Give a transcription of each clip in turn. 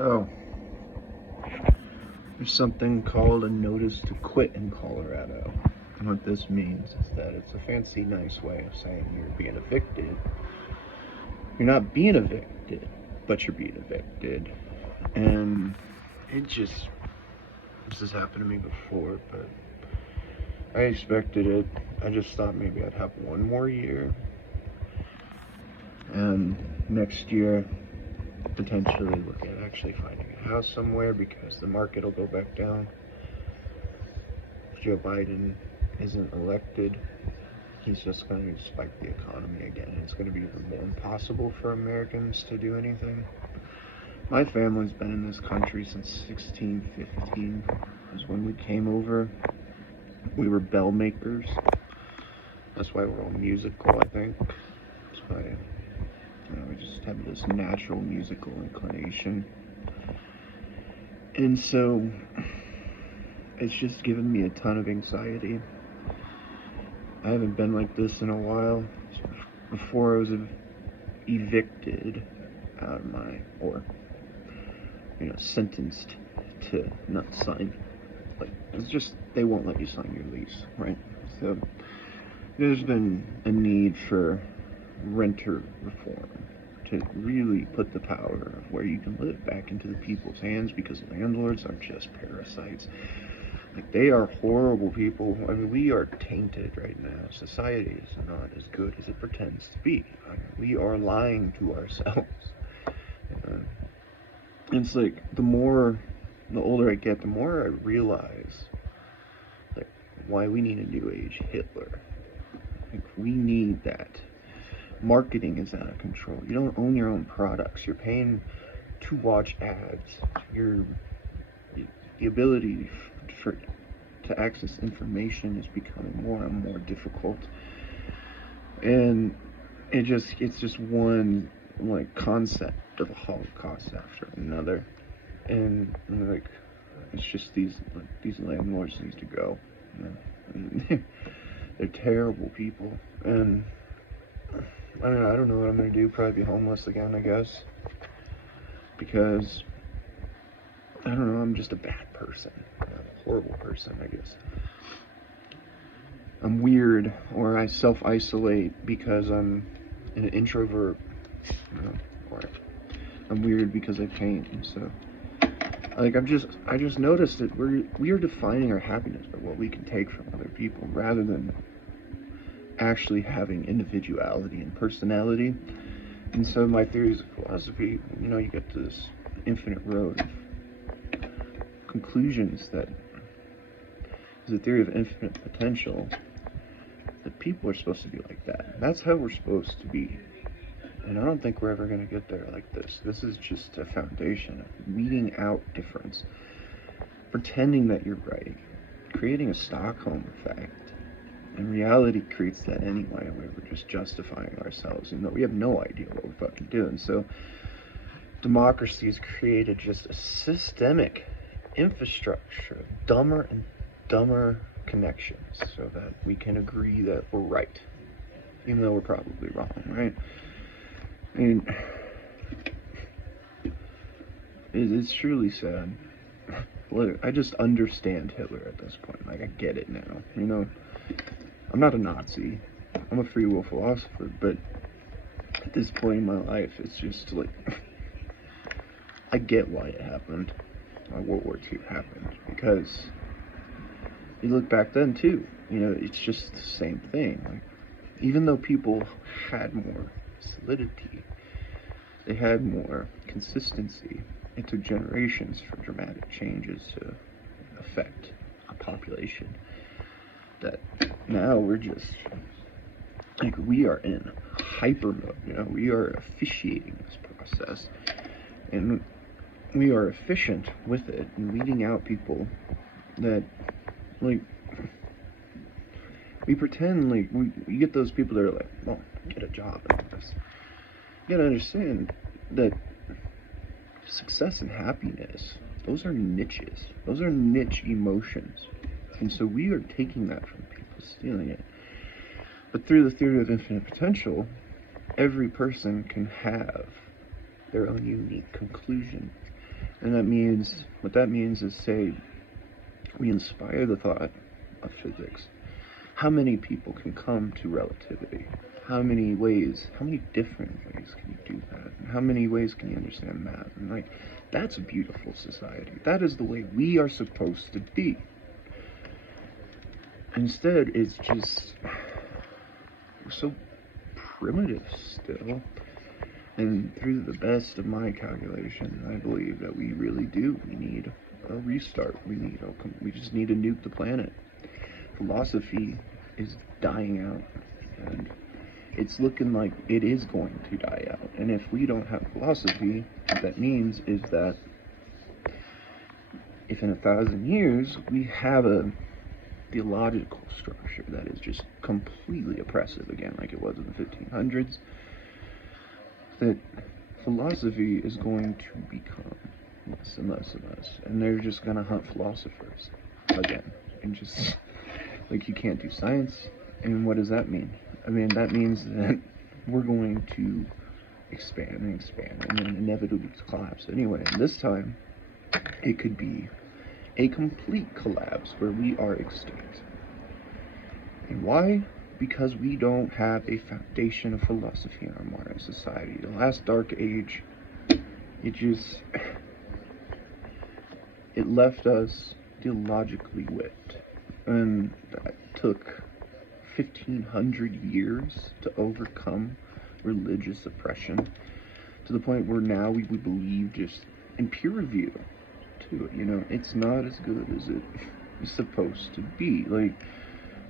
Oh, there's something called a notice to quit in Colorado. And what this means is that it's a fancy, nice way of saying you're being evicted. You're not being evicted, but you're being evicted. And this has happened to me before, but I expected it. I just thought maybe I'd have one more year. And next year, potentially look at actually finding a house somewhere because the market will go back down. If Joe Biden isn't elected, he's just going to spike the economy again. And it's going to be even more impossible for Americans to do anything. My family's been in this country since 1615. Is when we came over. We were bell makers. That's why we're all musical, I think. That's why we just have this natural musical inclination. And so it's just given me a ton of anxiety. I haven't been like this in a while. Before I was evicted out of sentenced to not sign. Like, it's just, they won't let you sign your lease, right? So there's been a need for renter reform to really put the power of where you can live back into the people's hands, because landlords are just parasites. Like, they are horrible people. I mean, we are tainted right now. Society is not as good as it pretends to be. I mean, we are lying to ourselves. It's like, the older I get, the more I realize, like, why we need a new age Hitler. Like, we need that. Marketing is out of control. You don't own your own products. You're paying to watch ads. The ability to access information is becoming more and more difficult. And it's just one concept of a Holocaust after another. And like, it's just these landlords need to go. They're terrible people. And I don't know what I'm gonna do. Probably be homeless again, I guess. Because I don't know, I'm just a bad person. I'm a horrible person, I guess. I'm weird, or I self-isolate because I'm an introvert. Or I'm weird because I paint, and so I just noticed that we are defining our happiness by what we can take from other people, rather than actually having individuality and personality. And so my theories of philosophy, you get to this infinite road of conclusions that is a theory of infinite potential, that people are supposed to be like that. That's how we're supposed to be. And I don't think we're ever going to get there like this. This is just a foundation of weeding out difference, pretending that you're right, creating a Stockholm effect. And reality creates that anyway, where we're just justifying ourselves, even though we have no idea what we're fucking doing. So democracy has created just a systemic infrastructure of dumber and dumber connections so that we can agree that we're right, even though we're probably wrong, right? I mean, it's truly sad. Look, I just understand Hitler at this point. Like, I get it now. I'm not a Nazi. I'm a free will philosopher, but at this point in my life, it's just like, I get why it happened. Why World War II happened. Because you look back then too, it's just the same thing. Like, even though people had more solidity, they had more consistency, it took generations for dramatic changes to affect a population. That now we're just, like, we are in hyper mode, we are officiating this process, and we are efficient with it, and weeding out people that, like, we pretend, like, we get those people that are like, well, get a job and all this. You gotta understand that success and happiness, those are niches. Those are niche emotions. And so we are taking that from people, stealing it. But through the theory of infinite potential, every person can have their own unique conclusion And what that means is, say, we inspire the thought of physics. How many people can come to relativity? How many different ways can you do that? And how many ways can you understand math? And like, that's a beautiful society. That is the way we are supposed to be. Instead, it's just, we're so primitive still. And through the best of my calculations, I believe that we really do. We need a restart. We just need to nuke the planet. Philosophy is dying out, and it's looking like it is going to die out. And if we don't have philosophy, what that means is that if in 1,000 years we have a theological structure that is just completely oppressive again, like it was in the 1500s, that philosophy is going to become less and less and less, and they're just gonna hunt philosophers again, and just like, you can't do science. And what does that mean? I mean, that means that we're going to expand and expand and then inevitably collapse anyway. And this time it could be a complete collapse where we are extinct. And why? Because we don't have a foundation of philosophy in our modern society. The last dark age, it left us theologically whipped. And that took 1,500 years to overcome religious oppression, to the point where now we believe, just in peer review too, it's not as good as it is supposed to be. Like,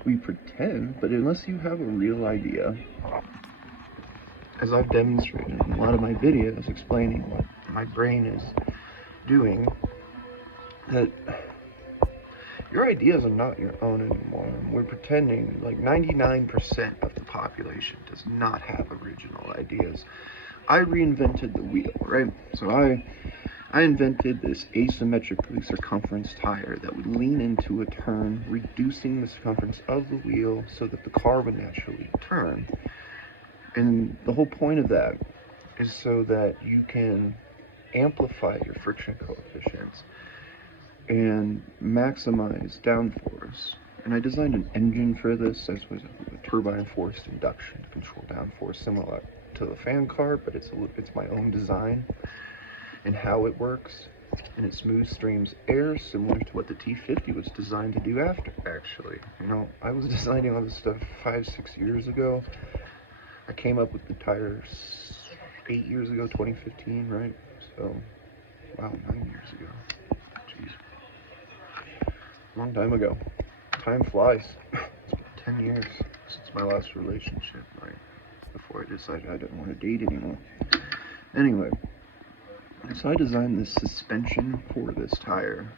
we pretend, but unless you have a real idea, as I've demonstrated in a lot of my videos explaining what my brain is doing, that your ideas are not your own anymore. We're pretending. Like, 99% of the population does not have original ideas. I reinvented the wheel, right? So I invented this asymmetrically circumference tire that would lean into a turn, reducing the circumference of the wheel so that the car would naturally turn. And the whole point of that is so that you can amplify your friction coefficients and maximize downforce. And I designed an engine for this, as was a turbine-forced induction to control downforce, similar to the fan car, but it's my own design and how it works. And it smooth streams air, similar to what the T50 was designed to do after, actually. I was designing all this stuff 5-6 years ago. I came up with the tires 8 years ago, 2015, right? So, wow, 9 years ago. Jeez. Long time ago. Time flies. It's been 10 years since my last relationship, right? Before I decided I didn't want to date anymore. Anyway, so I designed this suspension for this tire.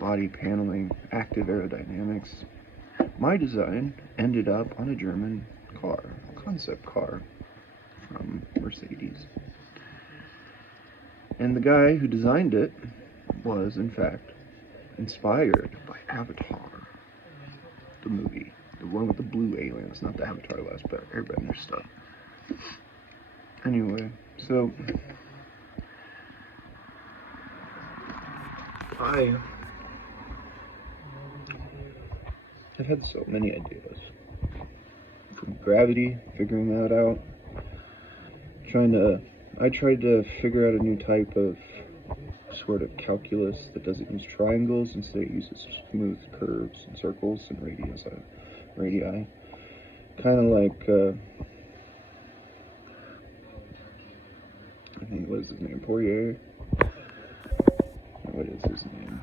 Body paneling, active aerodynamics. My design ended up on a German car, a concept car from Mercedes. And the guy who designed it was, in fact, inspired by Avatar, the movie. The one with the blue aliens, not the Avatar Last Airbender stuff. Anyway, so I have had so many ideas. From gravity, figuring that out. I tried to figure out a new type of sort of calculus that doesn't use triangles. Instead it uses smooth curves and circles and radii. Kind of like, I think, what is his name? Poirier? What is his name?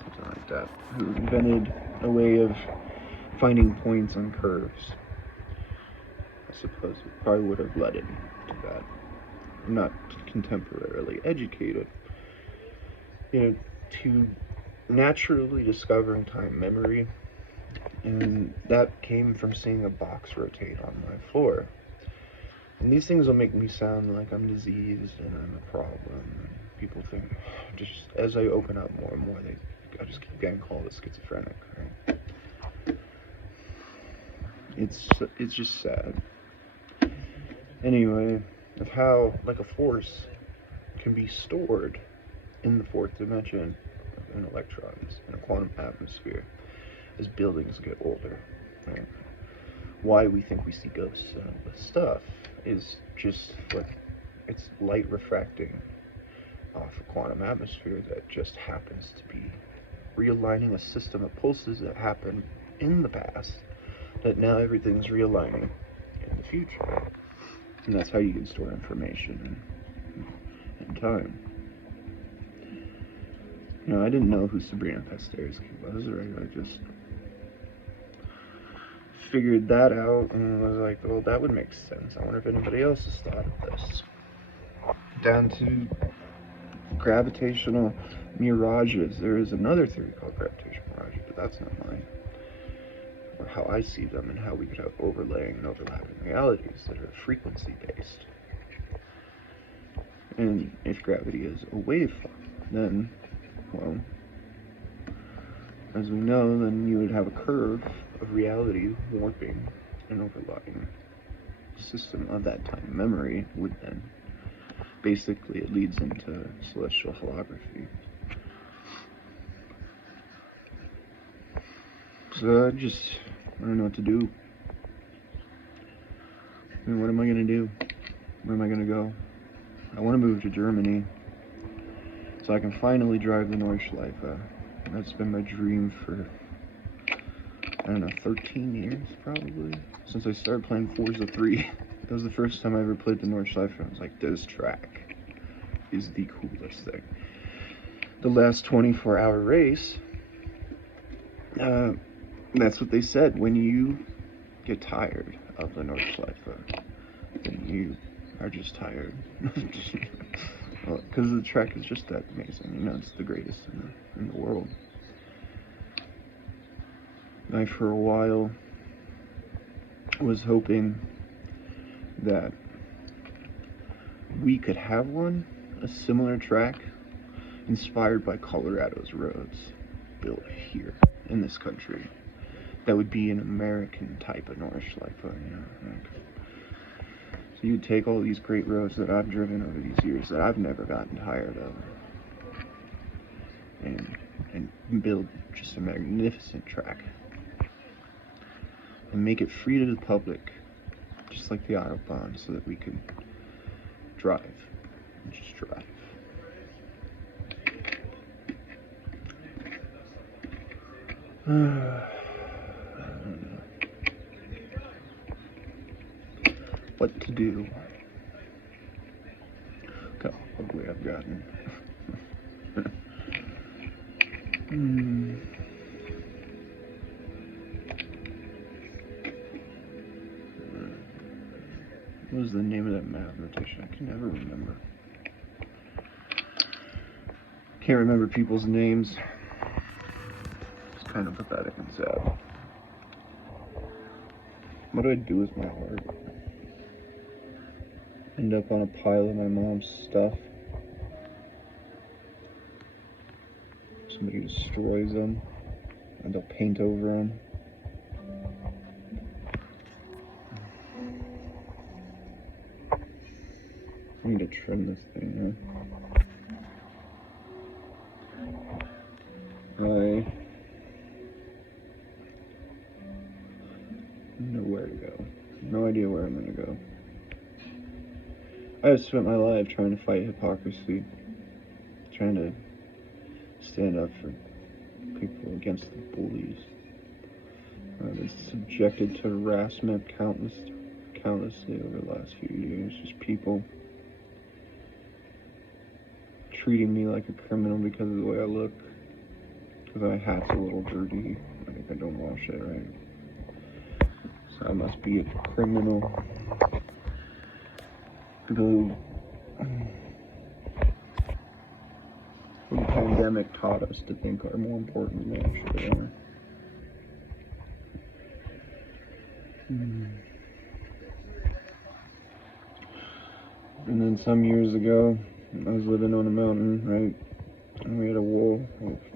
Something like that. Who invented a way of finding points on curves. I suppose it probably would have led it to that. I'm not contemporarily educated. To naturally discovering time memory, and that came from seeing a box rotate on my floor. And these things will make me sound like I'm diseased and I'm a problem. People think, just as I open up more and more, I just keep getting called a schizophrenic, right? It's just sad. Anyway, of how, like a force, can be stored in the fourth dimension in electrons in a quantum atmosphere as buildings get older. Right? Why we think we see ghosts and all this stuff is just like it's light refracting off a quantum atmosphere that just happens to be realigning a system of pulses that happened in the past that now everything's realigning in the future. And that's how you can store information in time. You know, I didn't know who Sabrina Pastersky was, right? I just figured that out and was like, well, that would make sense. I wonder if anybody else has thought of this. Down to gravitational mirages. There is another theory called gravitational mirages, but that's not mine. Or how I see them and how we could have overlaying and overlapping realities that are frequency based. And if gravity is a waveform, then, well, as we know, then you would have a curve of reality warping and overlying system of that time memory would then basically it leads into celestial holography. So I don't know what to do. I mean, what am I gonna do? Where am I gonna go? I want to move to Germany so I can finally drive the Nordschleife. That's been my dream for, I don't know, 13 years probably, since I started playing Forza 3. That was the first time I ever played the Nordschleife, and I was like, this track is the coolest thing. The last 24-hour race, that's what they said. When you get tired of the Nordschleife, then you are just tired. Because the track is just that amazing. You know, it's the greatest in the world. I, for a while, was hoping that we could have one, a similar track, inspired by Colorado's roads, built here in this country. That would be an American type of Nordschleife, you know. So you'd take all these great roads that I've driven over these years that I've never gotten tired of, and build just a magnificent track. And make it free to the public, just like the Autobahn, so that we could drive. Just drive. I don't know what to do. Look how ugly I've gotten. What was the name of that mathematician? I can never remember. Can't remember people's names. It's kind of pathetic and sad. What do I do with my heart? End up on a pile of my mom's stuff. Somebody destroys them, and they'll paint over them. I need to trim this thing, huh? I know where to go. No idea where I'm gonna go. I have spent my life trying to fight hypocrisy, trying to stand up for people against the bullies. I've been subjected to harassment countlessly over the last few years. Just people treating me like a criminal because of the way I look, because my hat's a little dirty. I think I don't wash it right. So I must be a criminal. The pandemic taught us to think are more important than they actually are. And then some years ago, I was living on a mountain, right? And we had a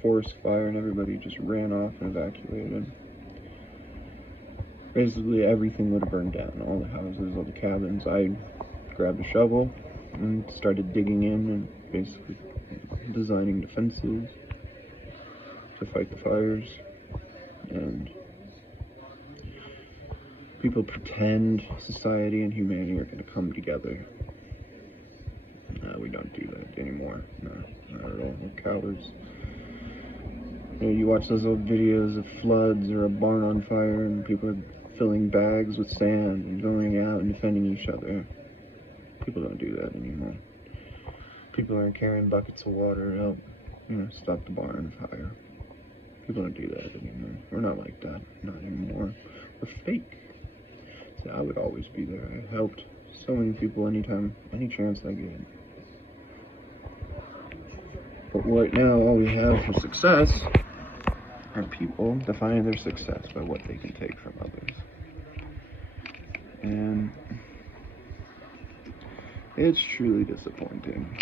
forest fire, and everybody just ran off and evacuated. Basically, everything would have burned down. All the houses, all the cabins. I grabbed a shovel, and started digging in and basically designing defenses to fight the fires. And people pretend society and humanity are going to come together. No, we don't do that anymore. No, not at all. We're cowards. You watch those old videos of floods or a barn on fire and people are filling bags with sand and going out and defending each other. People don't do that anymore. People aren't carrying buckets of water to help, stop the barn fire. People don't do that anymore. We're not like that. Not anymore. We're fake. So I would always be there. I helped so many people anytime, any chance I get. But right now, all we have for success are people defining their success by what they can take from others. And it's truly disappointing.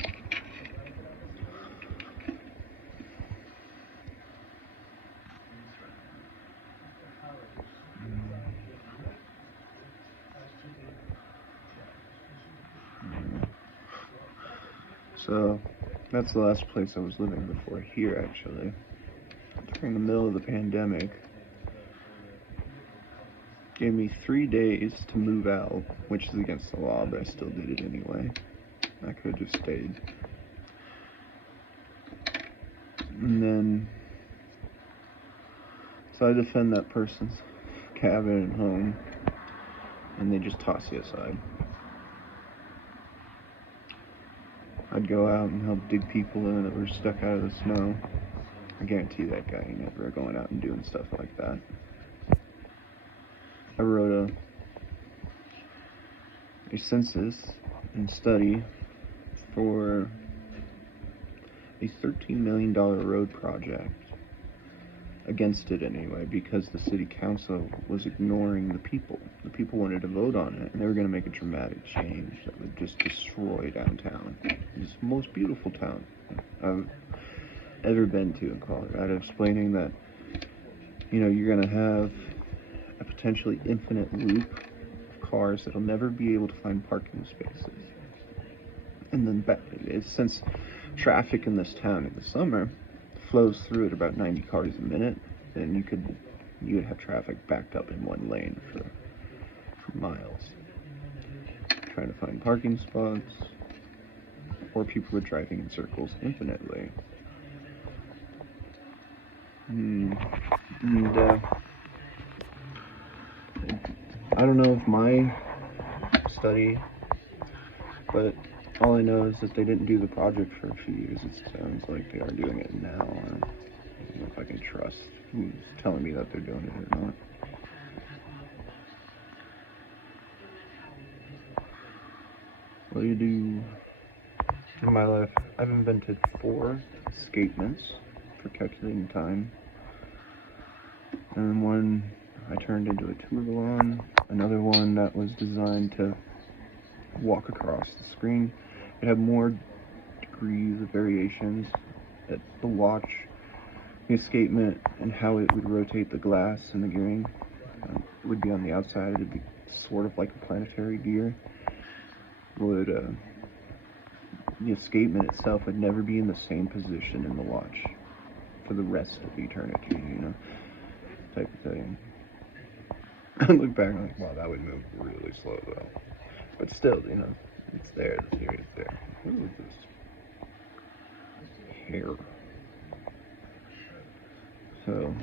So that's the last place I was living before here, actually. During the middle of the pandemic, gave me 3 days to move out, which is against the law, but I still did it anyway. I could have just stayed. And then, so I defend that person's cabin and home, and they just toss you aside. I'd go out and help dig people in that were stuck out of the snow. I guarantee that guy ain't never going out and doing stuff like that. I wrote a census and study for a $13 million road project. Against it anyway, because the city council was ignoring the people. The people wanted to vote on it, and they were going to make a dramatic change that would just destroy downtown. It's the most beautiful town I've ever been to in Colorado, explaining that, you're going to have a potentially infinite loop of cars that'll never be able to find parking spaces. And then, since traffic in this town in the summer flows through at about 90 cars a minute, then you would have traffic backed up in one lane for miles. Trying to find parking spots, or people were driving in circles infinitely. And I don't know if my study, but all I know is that they didn't do the project for a few years. It sounds like they are doing it now. I don't know if I can trust who's telling me that they're doing it or not. What do you do in my life? I've invented 4 escapements for calculating time. And one I turned into a tour-along. Another one that was designed to walk across the screen. It had more degrees of variations at the watch, the escapement, and how it would rotate the glass and the gearing. It would be on the outside. It would be sort of like a planetary gear. The escapement itself would never be in the same position in the watch for the rest of eternity, type of thing. I look back and I'm like, wow, that would move really slow though. But still, it's there, the theory is there. Ooh, this hair. So